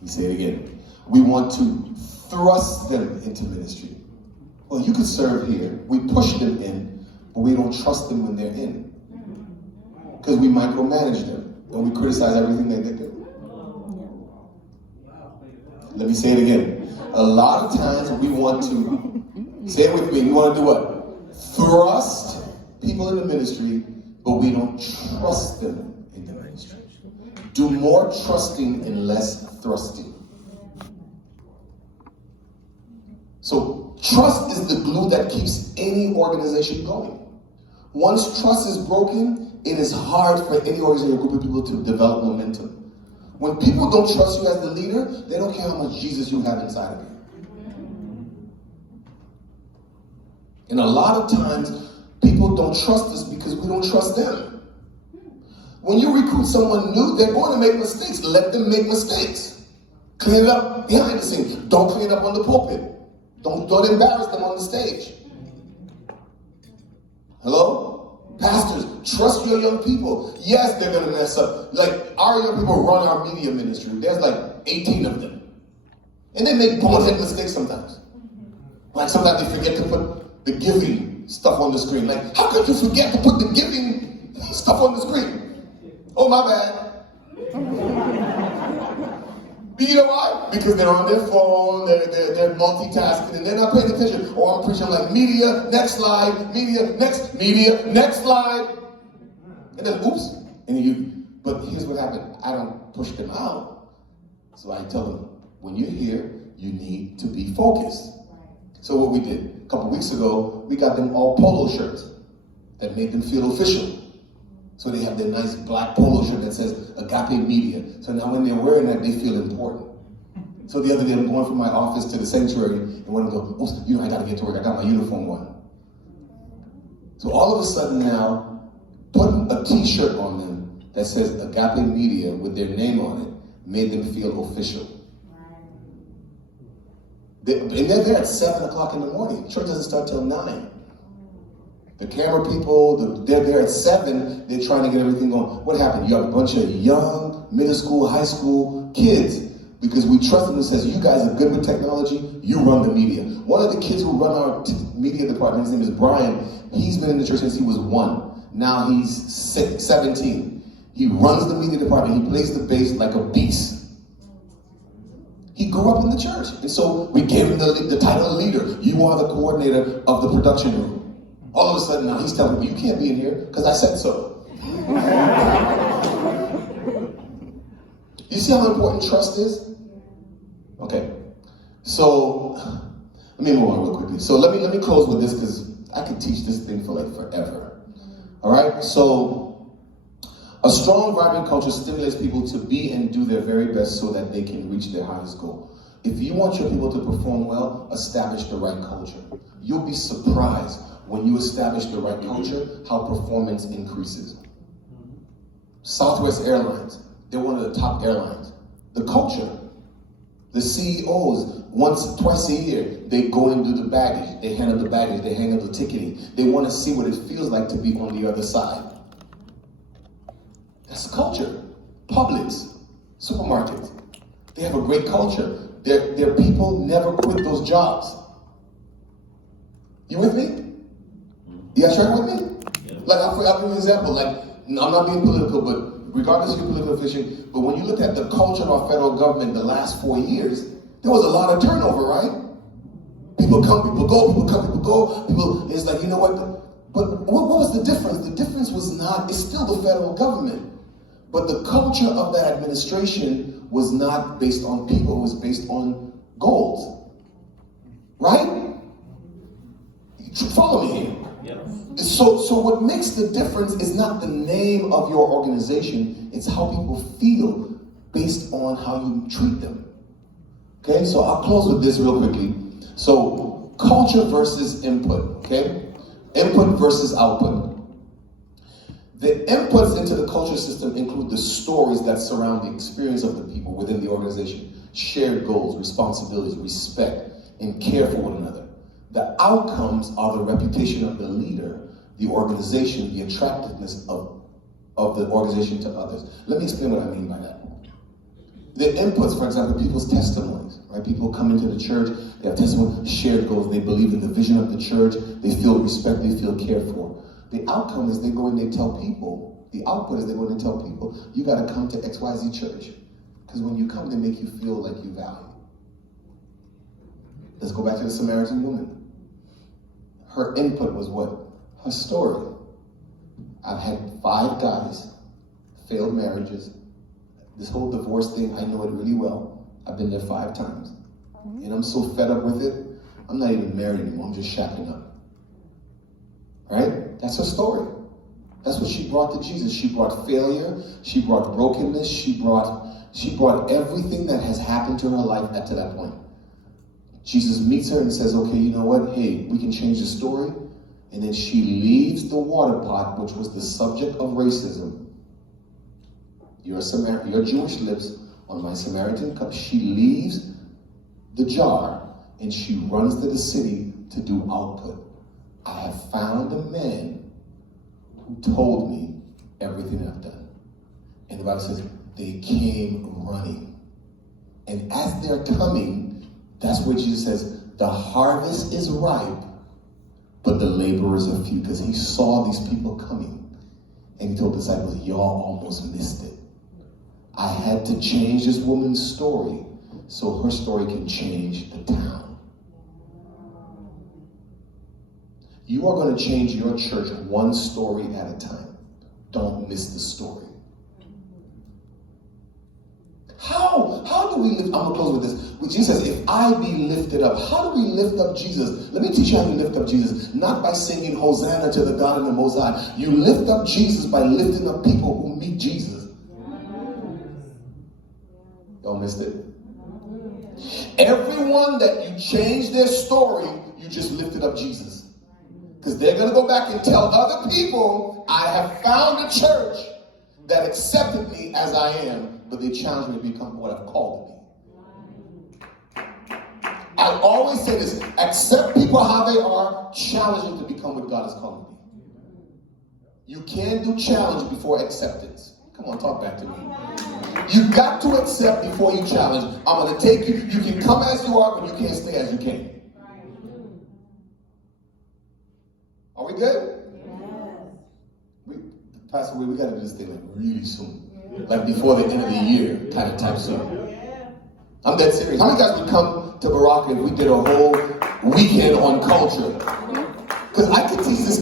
Let me say it again. We want to thrust them into ministry. Well, you could serve here. We push them in, but we don't trust them when they're in. Because we micromanage them, and we criticize everything that they do. Let me say it again. A lot of times we want to, say it with me, we want to do what? Thrust people in the ministry, but we don't trust them in the ministry. Do more trusting and less thrusting. So trust is the glue that keeps any organization going. Once trust is broken, it is hard for any organization or group of people to develop momentum. When people don't trust you as the leader, they don't care how much Jesus you have inside of you. And a lot of times, people don't trust us because we don't trust them. When you recruit someone new, they're going to make mistakes. Let them make mistakes. Clean it up behind the scenes. Don't clean it up on the pulpit. Don't embarrass them on the stage. Hello? Pastors, trust your young people. Yes, they're going to mess up. Like, our young people run our media ministry. There's like 18 of them. And they make bonehead mistakes sometimes. Like, sometimes they forget to put the giving stuff on the screen. Like, how could you forget to put the giving stuff on the screen? Oh, my bad. You know why? Because they're on their phone, they're multitasking, and they're not paying attention. Or I'm preaching like media, next slide, media, next slide. And then, oops. But here's what happened. I don't push them out. So I tell them, when you're here, you need to be focused. So what we did, a couple weeks ago, we got them all polo shirts that made them feel official. So they have their nice black polo shirt that says Agape Media. So now when they're wearing that, they feel important. So the other day, I'm going from my office to the sanctuary, and when I go, oops, I got to get to work. I got my uniform on. So all of a sudden now, putting a t-shirt on them that says Agape Media with their name on it made them feel official. And they're there at 7 o'clock in the morning. Church doesn't start till 9. The camera people, they're there at 7, they're trying to get everything going. What happened? You have a bunch of young, middle school, high school kids, because we trust them and says, you guys are good with technology, you run the media. One of the kids who run our media department, his name is Brian, he's been in the church since he was 1. Now he's 17. He runs the media department, he plays the bass like a beast. He grew up in the church. And so we gave him the title of leader. You are the coordinator of the production room. All of a sudden now he's telling me, you can't be in here because I said so. You see how important trust is? Okay. So let me move on real quickly. So let me close with this because I could teach this thing for like forever. All right. So a strong, vibrant culture stimulates people to be and do their very best so that they can reach their highest goal. If you want your people to perform well, establish the right culture. You'll be surprised when you establish the right culture, how performance increases. Southwest Airlines, they're one of the top airlines. The culture, the CEOs, twice a year, they go and do the baggage. They handle the baggage, they handle the ticketing. They want to see what it feels like to be on the other side. That's the culture. Publix, supermarkets, they have a great culture. Their people never quit those jobs. You with me? You guys tracking with me? Yeah. Like, I'll give you an example. Like, I'm not being political, but regardless of your political affiliation, but when you look at the culture of our federal government the last 4 years, there was a lot of turnover, right? People come, people go, people come, people go. It's like, you know what? But what was the difference? The difference was not, it's still the federal government. But the culture of that administration was not based on people, it was based on goals. Right? Follow me here. Yes. So what makes the difference is not the name of your organization, it's how people feel based on how you treat them. Okay, so I'll close with this real quickly. So culture versus input, okay? Input versus output. The inputs into the culture system include the stories that surround the experience of the people within the organization, shared goals, responsibilities, respect, and care for one another. The outcomes are the reputation of the leader, the organization, the attractiveness of the organization to others. Let me explain what I mean by that. The inputs, for example, people's testimonies, right? People come into the church, they have testimony, shared goals, they believe in the vision of the church, they feel respect, they feel cared for. The outcome is they go and they tell people, the output is they go and they tell people, you got to come to XYZ church. Because when you come, they make you feel like you value. Let's go back to the Samaritan woman. Her input was what? Her story. I've had 5 guys, failed marriages. This whole divorce thing, I know it really well. I've been there 5 times. And I'm so fed up with it, I'm not even married anymore, I'm just shacking up. Right? That's her story. That's what she brought to Jesus. She brought failure, she brought brokenness, she brought everything that has happened to her life up to that point. Jesus meets her and says, okay, you know what? Hey, we can change the story. And then she leaves the water pot, which was the subject of racism. Your Jewish lips on my Samaritan cup. She leaves the jar and she runs to the city to do output. I have found a man who told me everything I've done. And the Bible says they came running. And as they're coming, that's where Jesus says, the harvest is ripe, but the laborers are few. Because he saw these people coming. And he told the disciples, y'all almost missed it. I had to change this woman's story so her story can change the town. You are going to change your church one story at a time. Don't miss the story. How do we lift? I'm going to close with this. Jesus says, if I be lifted up. How do we lift up Jesus? Let me teach you how to lift up Jesus. Not by singing Hosanna to the God in the Most High. You lift up Jesus by lifting up people who meet Jesus. Y'all missed it. Everyone that you change their story, you just lifted up Jesus. Because they're going to go back and tell other people, I have found a church that accepted me as I am, but they challenged me to become what I've called me. I always say this, accept people how they are, challenge them to become what God has called them to be. You can't do challenge before acceptance. Come on, talk back to me. You've got to accept before you challenge. I'm going to take you. You can come as you are, but you can't stay as you came. Are we good? Yes. Pastor, we got to do this thing like really soon. Like before the end of the year, kind of type soon. I'm dead serious. How many guys would come to Baraka if we did a whole weekend on culture? Because I could teach this